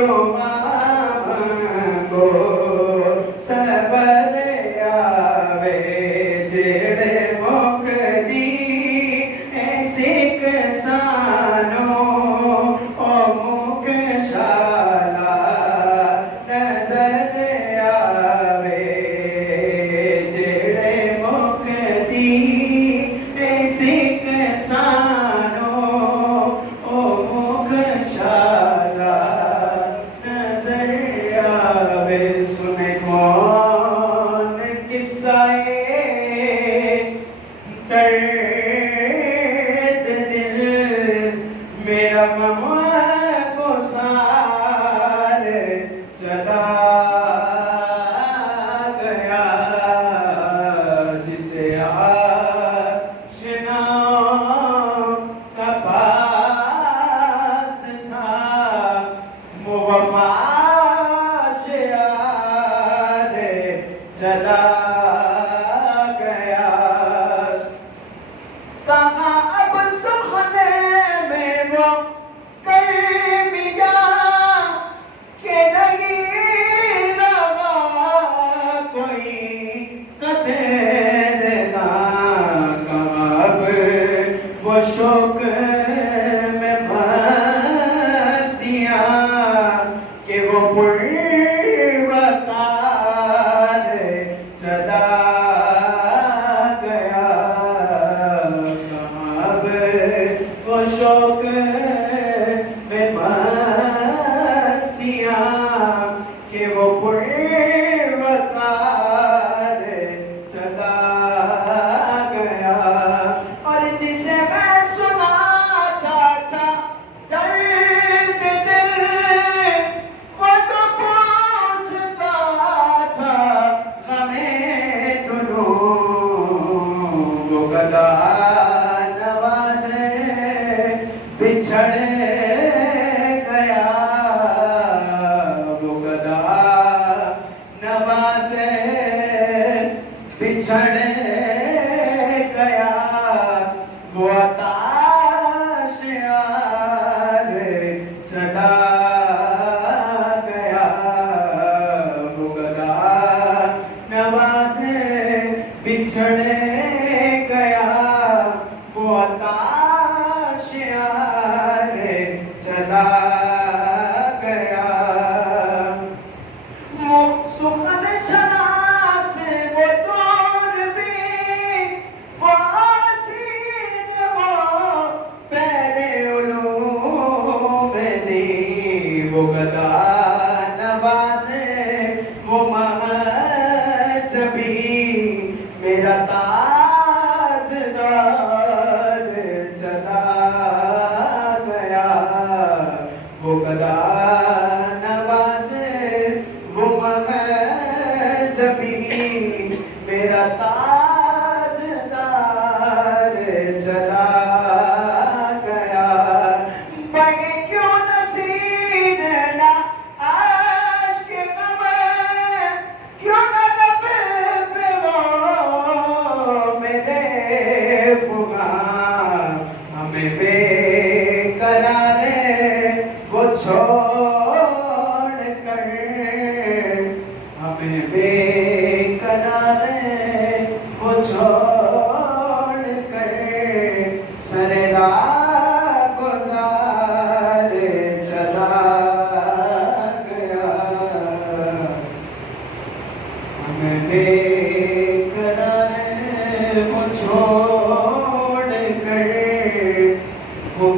दुआ मांगो सबर आवे जेड़े मुख दी ऐसे किसानो ओ मुख शाला नजर आवे जेड़े मुख दी ऐसे किसानो ओ मुख शाला नजर आवे। सुने कौन किस्साए दर्द दिल मेरा ममा को सार चला गया जिसे आशना का पास था मुवफ़ा शियार चला गया। कहाँ अब सुखने में वो कर्मिया के नहीं रहा कोई कदर ना। कहाँ अब वो शौक में मस्तियाँ कि वो पुरवकार चला गया। कहाँ अब वो शौक में मस्तियाँ कि वो पुरवकार चला गया। और जिसे मैं सुनाता था दर्द दिल वो तो पूछता था हमें दुनू वो गदा नवाज़े बिछड़ गया। वो गदा नवाज़े बिछड़ गया। वो आताश यार चला गया। वो गदा नवाज़े बिछड़ गया। वो आताश यार चला गया। सुखद शना से वो दूर भी वो आसीन वो पैरे उलूम दी। वो गदा नवाज़े वो महजबी मेरा ताजदार चला गया। वो गदा नवाज़े वो महजबी मेरा ताजदार चला गया। बगे क्यों नसीब ना आश्क गम क्यों न लब पे वो मेरे फुगा हमें बेकरारे वो छोड़ कर हमें बेकरारे वो छोड़ कर सरेरा गुजार चला गया। हमें बेकरारे वो छोड़ कर वो